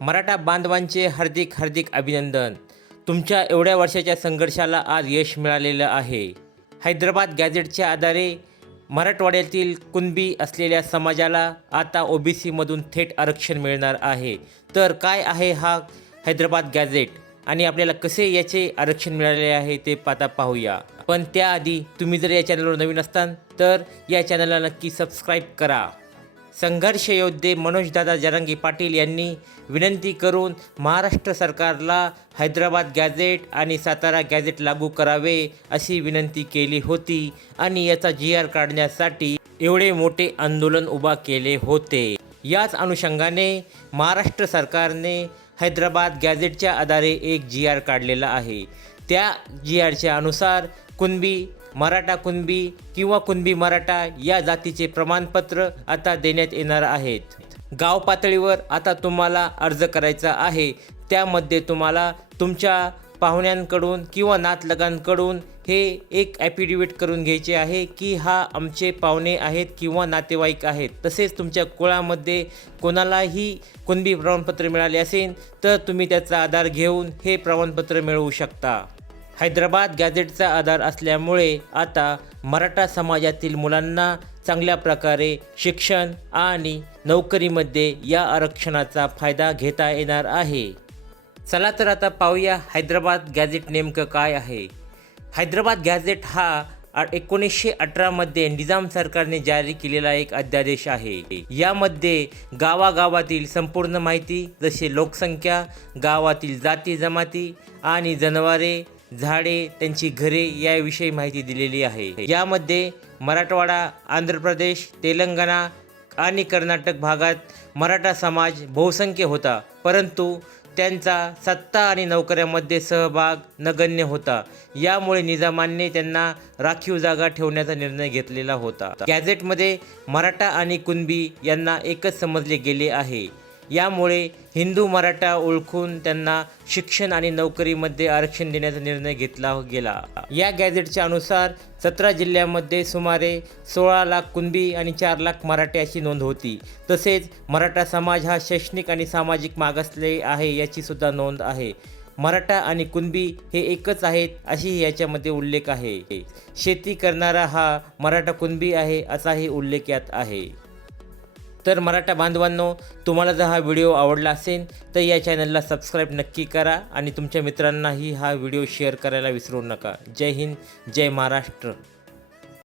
मराठा बांधवांचे हार्दिक हार्दिक अभिनंदन. तुमच्या एवढ्या वर्षाच्या संघर्षाला आज यश मिळालेलं आहे. हैदराबाद गॅझेटच्या आधारे मराठवाड्यातील कुणबी असलेल्या समाजाला आता OBCमधून थेट आरक्षण मिळणार आहे. तर काय आहे हा हैदराबाद गॅझेट आणि आपल्याला कसे याचे आरक्षण मिळाले आहे ते पाहूया. पण त्याआधी तुम्ही जर या चॅनलवर नवीन असताल तर या चॅनलला नक्की सबस्क्राईब करा. संघर्ष योद्धे मनोजदादा जरांगे पाटील यांनी विनंती करून महाराष्ट्र सरकारला हैदराबाद गॅझेट आणि सातारा गॅझेट लागू करावे अशी विनंती केली होती आणि याचा GR काढण्यासाठी एवढे मोठे आंदोलन उभा केले होते. याच अनुषंगाने महाराष्ट्र सरकारने हैदराबाद गॅझेटच्या आधारे एक GR काढलेला आहे. त्या GRच्या अनुसार कुणबी, मराठा कुणबी किंवा कुणबी मराठा या जातीचे प्रमाणपत्र आता देण्यात येणार आहेत. गाव पातळीवर आता तुम्हाला अर्ज करायचा आहे. त्यामध्ये तुम्हाला तुमच्या पाहुण्यांकडून किंवा नातलगांकडून हे एक ॲफिडेविट करून घ्यायचे आहे की हा आमचे पाहुणे आहेत किंवा नातेवाईक आहेत. तसेच तुमच्या कुळामध्ये कोणालाही कुणबी प्रमाणपत्र मिळाले असेल तर तुम्ही त्याचा आधार घेऊन हे प्रमाणपत्र मिळवू शकता. हैदराबाद गॅझेटचा आधार असल्यामुळे आता मराठा समाजातील मुलांना चांगल्या प्रकारे शिक्षण आणि नोकरीमध्ये या आरक्षणाचा फायदा घेता येणार आहे. चला तर आता पाहूया हैदराबाद गॅझेट नेमकं काय आहे. हैदराबाद गॅझेट हा 1918 मध्ये निजाम सरकारने जारी केलेला एक अध्यादेश आहे. यामध्ये गावागावातील संपूर्ण माहिती जसे लोकसंख्या, गावातील जाती जमाती आणि जनावरे, झाडे, त्यांची घरे याविषयी माहिती दिलेली आहे. यामध्ये मराठवाडा, आंध्र प्रदेश, तेलंगणा आणि कर्नाटक भागात मराठा समाज बहुसंख्य होता, परंतु त्यांचा सत्ता आणि नोकऱ्यामध्ये सहभाग नगण्य होता. यामुळे निजामाने त्यांना राखीव जागा ठेवण्याचा निर्णय घेतलेला होता. गॅझेटमध्ये मराठा आणि कुणबी यांना एकच समजले गेले आहे. यामुळे हिंदू मराठा ओळखून त्यांना शिक्षण आणि नोकरीमध्ये आरक्षण देण्याचा निर्णय घेतला गेला. या गॅझेटच्या अनुसार 17 जिल्ह्यांमध्ये सुमारे 16 लाख कुणबी आणि 4 लाख मराठे अशी नोंद होती. तसेच मराठा समाज हा शैक्षणिक आणि सामाजिक मागासले आहे याची सुद्धा नोंद आहे. मराठा आणि कुणबी हे एकच आहेत अशी याच्यामध्ये उल्लेख आहे. शेती करणारा हा मराठा कुणबी आहे असाही उल्लेख यात आहे. तर मराठा बांधवांनो, तुम्हाला जर हा व्हिडिओ आवडला असेल तर या चॅनलला सबस्क्राईब नक्की करा आणि तुमच्या मित्रांनाही हा व्हिडिओ शेअर करायला विसरू नका. जय हिंद, जय महाराष्ट्र.